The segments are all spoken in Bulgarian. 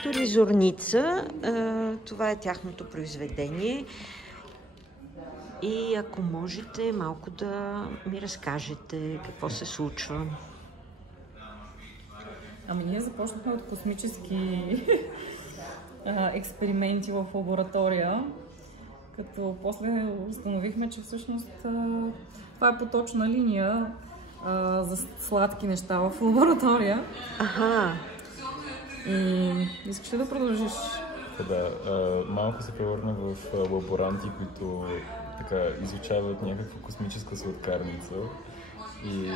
Стори Зорница, това е тяхното произведение. И ако можете малко да ми разкажете какво се случва. Ами ние започнахме от космически експерименти в лаборатория, като после установихме, че всъщност това е поточна линия за сладки неща в лаборатория. Аха. И искаш ли да продължиш? Да, малко се превърна в лаборанти, които така изучават някаква космическа сладкарница. И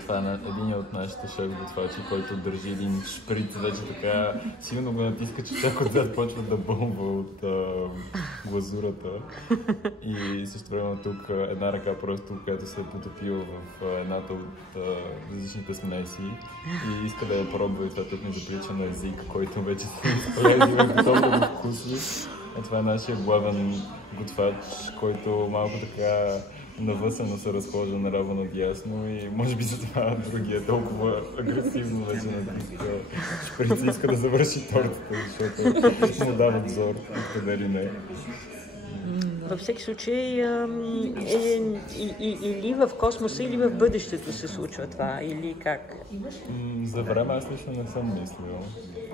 това е един от нашите шеф-готвачи, който държи един шприц, вече така силно го натиска, че чак отзад почва да бълва от глазурата. И също време тук една ръка просто, която се е потопила в едната от различните смеси и иска да я пробва, и това тук ми заприлича на език, който вече се използва и е готов да го вкуси. Това е нашия главен готвач, който малко така навъсено се разхожда нараво надясно и може би за това другия толкова агресивно вече натиска шприца, иска да завърши тортата, защото му дават зор, къде ли не. Във всеки случай или в космоса, или в бъдещето се случва това, или как? За време аз лично не съм мислил,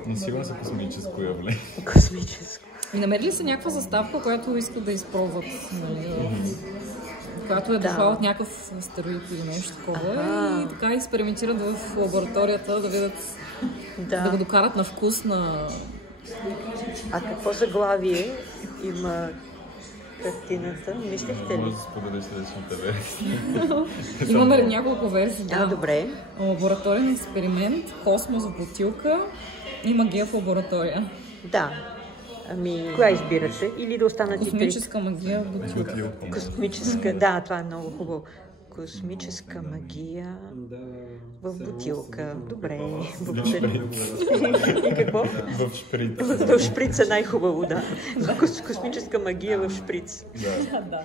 но сигурно са космическо явление. Космическо. И намерили са някаква заставка, която искат да изпробват, която е дошла от някакъв астероид или нещо такова. И така експериментират в лабораторията да видят, да го докарат на вкус на... А какво заглавие има картината? Мислихте ли? Може да споделиш личната версия. Имаме няколко версии. Добре. Лабораторен експеримент, космос в бутилка и магия в лаборатория. Да. Ами, коя избирате? Или да останат и космическа магия в бутилка. Космическа, да, това е много хубаво. Космическа магия в бутилка. Добре, благодаря. И какво? В шприц. В шприц е най-хубаво, да. Космическа магия в шприц. Да. Да.